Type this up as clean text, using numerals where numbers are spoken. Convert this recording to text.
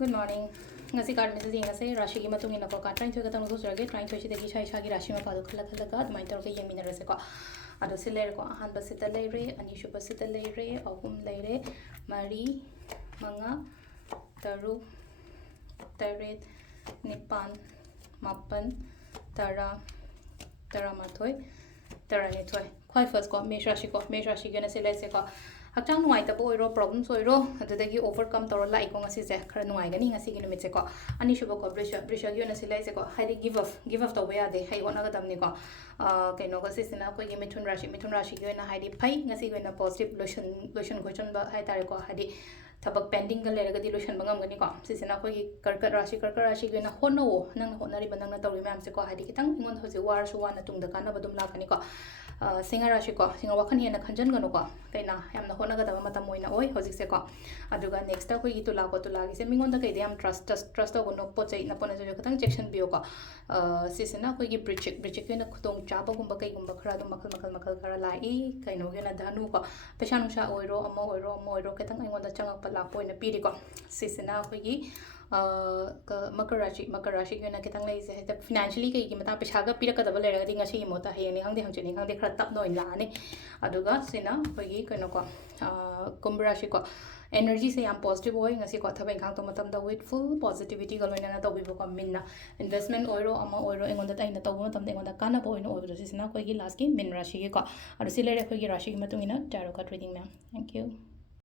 Good morning. Ngasi card message ngase Rashi ki matung ina ko ka trying to ga tang go surage trying to chide ki chai cha ki Rashi ma ka do khala khala ka mai tor ke yemi na rese ko ado sile ko han ba sita le re ani shu ba sita le re ahum le re mari manga taru taret nipan mapan tara tara mathoi tara ni thoi khoi first ko me Rashi ge na sile se ko Hakchang nuai ta boy ro problems oi ro adudagi overcome tor la iko ngasi se khara nuai gani ngasi gi numit se ko ani shuba ko brisha gi na silai se ko haidi give up to ya de hai ona ga tamni ko kaino ga sisina ko gi mithun rashi gi na haidi phai ngasi gi na positive lotion gochon ba hai tare ko haidi thabak pending ga lera ga di lotion bangam gani ko sisina ko gi karkar rashi gi na hono nang honari banang na tori mam se ko haidi kitang ingon hoji war su wana tung da kana badum la kani ko singa rashi ko singa wakhan yana khanjan gano ko kaina yamna hona ga dama mata moina oi hojik se ko aduga next ta ko gi tula gi se mingon da kai de am trust go no po chai na pona jo katang section bio ko sisina ko gi bridge ke na khutong chaba gumba kai gumba khara do makal khara lai kaino ge na dhanu ko pesha nusha oiro amo katang ingon da changa pa la poina piri ko sisina ko gi Makar Rashi gi na kitang lai se financially kai gi mata pesha ga pira ka da lera ga dinga si mota he ni hangde hangche ni hangde khara tap no la ni aduga sina ko gi kano ko Kumbh Rashi ko energy se yam positive hoy ngasi ko thabai khang to matam da with full positivity ga loina na to bi ko minna investment oiro ama oiro engon da taina to matam de engon da kana boy no oiro sina ko gi last gi min Rashi gi ko adu silere ko gi Rashi gi matung ina tarot card reading ma'am thank you